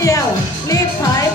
เดียว รีบถอย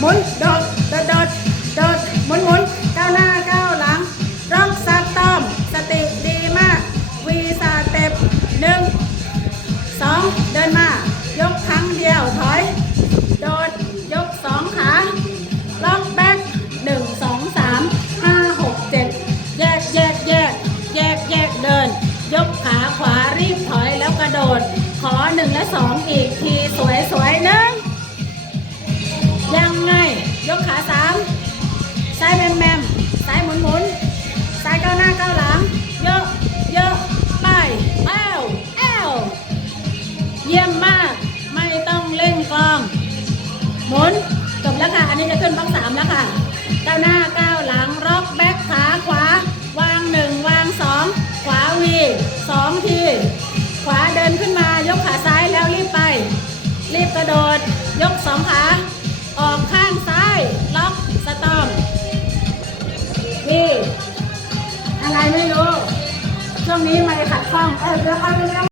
หมุนโดดโดดโดดโดดหมุนหมุนก้าวหน้าก้าวหลังร็อกสตอมสติดีมากวีสเต็ปหนึ่งสองเดินมายกครั้งเดียวถอย โดดยกสองขาล็อกแบ็คหนึ่งสองสามห้าหกเจ็ดแยกแยกแยกแยกแยกเดิน ยกขาขวารีบถอยแล้วกระโดด ขอหนึ่งและสองอีกทีสวยสวย ก้าวหน้าก้าวหลังร็อกแบ็คขาขวา วางหนึ่งวางสองขวาวีสองทีขวาเดินขึ้นมายกขาซ้ายแล้วรีบไป รีบกระโดด ยกสองขา ออกข้างซ้ายล็อกสตอมวีอะไรไม่รู้ช่วงนี้ไม่ขัดข้องเออเดี๋ยวเอาเร็ว